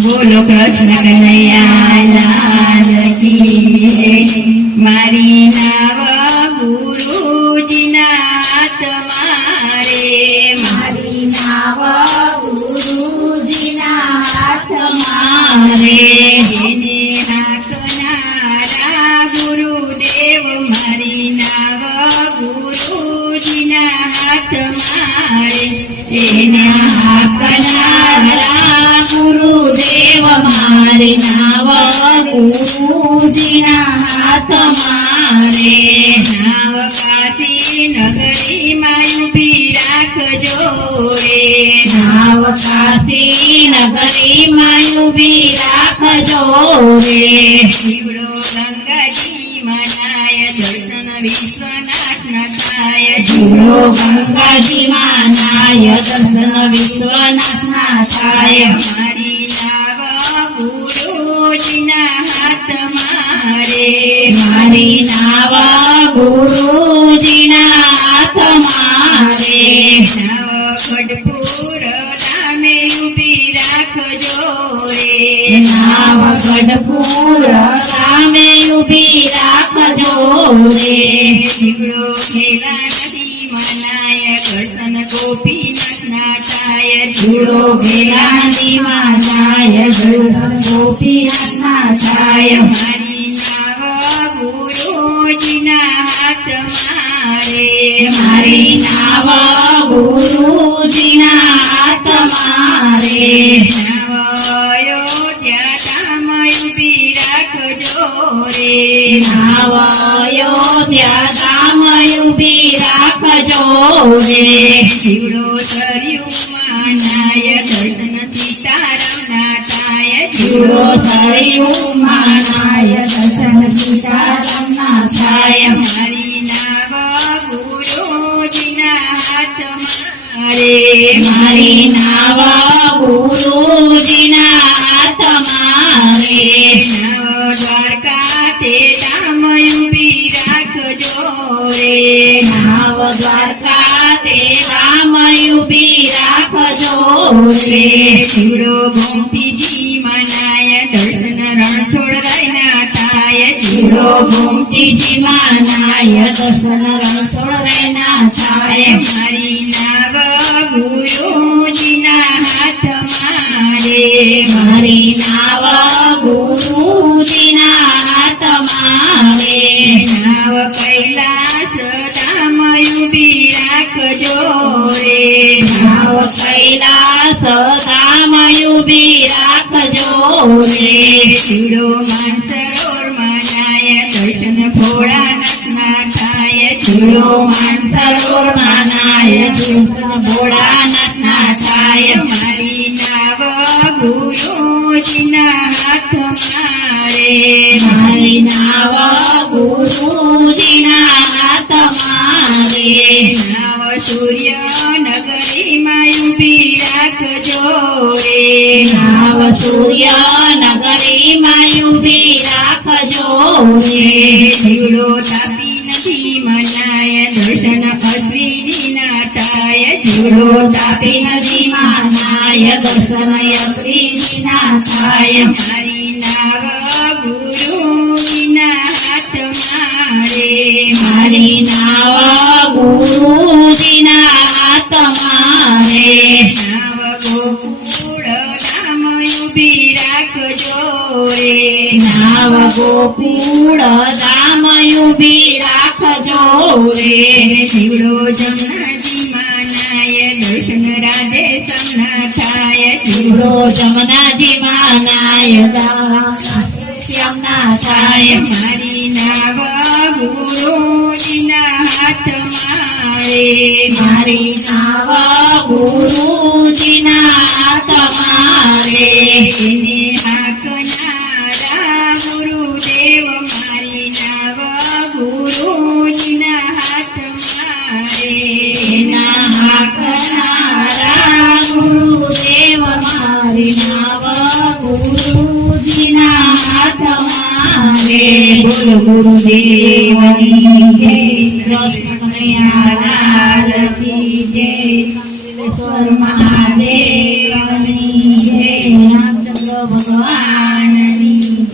બોલો કૃષ્ણ કનૈયા લાલ કી મારી નાવ ગુરુજીના તમારે મારી નાવ ગુરુજીના મારે એને હાકનારા ગુરુદેવ મારી નાવ ગુરુજીના હાથ મારે એને હાકનારા ગુરુદેવ મારી નાવ ગુરુજીના હાથ મારે નાવ કાશી નગરીમાં ઊભી રાખજો રે નાવ કાશી નગરીમાં ઊભી રાખજો રે જીવડો ગંગાજી મનાય દર્શન વિશ્વનાથના થાય જીવડો ગંગાજીમાં નાય દર્શન વિશ્વનાથના થાય મારી નાવ ગુરુજીના હાથ મારે મારી નાવ ગુરુજીના હાથ મારે નાવ ગઢપુર નામે ઊભી રાખજો રે નાવ ગઢપુર ગામે ઊભી રાખજો રે જીવડો ખેલા નદી મનાય દર્શન ગોપીનાથના થાય જીવડો ભેલાનીમાં નાય દર્શન ગોપીનાથના થાય મારી નાવ ગુરુજીના હાથ મારે મારી નાવ ગુરુજીના હાથ મારે નાવ અયોધ્યા ધામ ઊભી રાખજો રે નાવ અયોધ્યા ધામ ઊભી રાખજો રે જીવડો દરિયુમાં નાય દર્શન સીતારામના થાય જીવડો સળિયુમાં નાય દર્શન સીતારામના થાય મારી નાવ ગુરુજીના હાથ મારે મારી નાવ ગુરુજીના હાથ મારે નાવ દ્વારકા તે ધામ ઊભી રાખજો રે નાવ દ્વારકા તે રામ ઊભી રાખજો રે જીવડો ગોમતીજી મનાય દર્શન રણછોડ રૈના થાય જીવડો ગોમતીજીમાં નાય દર્શન રણછોડના થાય મારી નાવ ગુરુજીના હાથ મારે મારી નાવ ગુરુજીના હાથ મારે નાવ કૈલાસ ધામ ઊભી રાખજો રે નાવ કૈલાસ ધામ ઊભી રાખજો રે જીવડો માનસરોવર મનાય દર્શન ભોળાનાથના થાય જીવડો માનસરોવરમાં નાય દર્શન ભોળાનાથના થાય મારી નાવ ગુરુજીના હાથ મારે મારી નાવ ગુરુજીના હાથ મારે નાવ સૂર્ય નગરીમાં ઊભી રાખજો રે નાવ સૂર્ય નગરીમાં ઊભી રાખજો રે જીવડો તાપી નથી મનાય દર્શન અશ્વિનીના થાય જીવડો તાપી નદીમાં નાય દર્શન યત્રીજીના થાય મારી નાવ ગુરુજીના હાથ મારે મારી નાવ ગુરુજીના હાથ મારે નાવ ગોકુળ ધામ ઊભી રાખજો રે નાવ ગોકુળ ધામ ઊભી રાખજો રે જીવડો જમનાજી માનાય દર્શન રાધે સમના થાય જીવડો જમનાજીમાં નાય શ્યામના થાય મારી નાવ ગુરુજીના હાથ મારે મારી નાવ ગુરુજીના હાથ મારે એને હાકનારા ગુરુદેવ મારી નાવ ગુરુજીના હાથ મારે એના હાકનારા ગુરુદેવ મારી નાવ ગુરુજીના હાથ મારે બોલો ગુરુદેવની જય કૃષ્ણ કનૈયા લાલ કી જય મંગલેશ્વર મહાદેવની જય ભગવાનની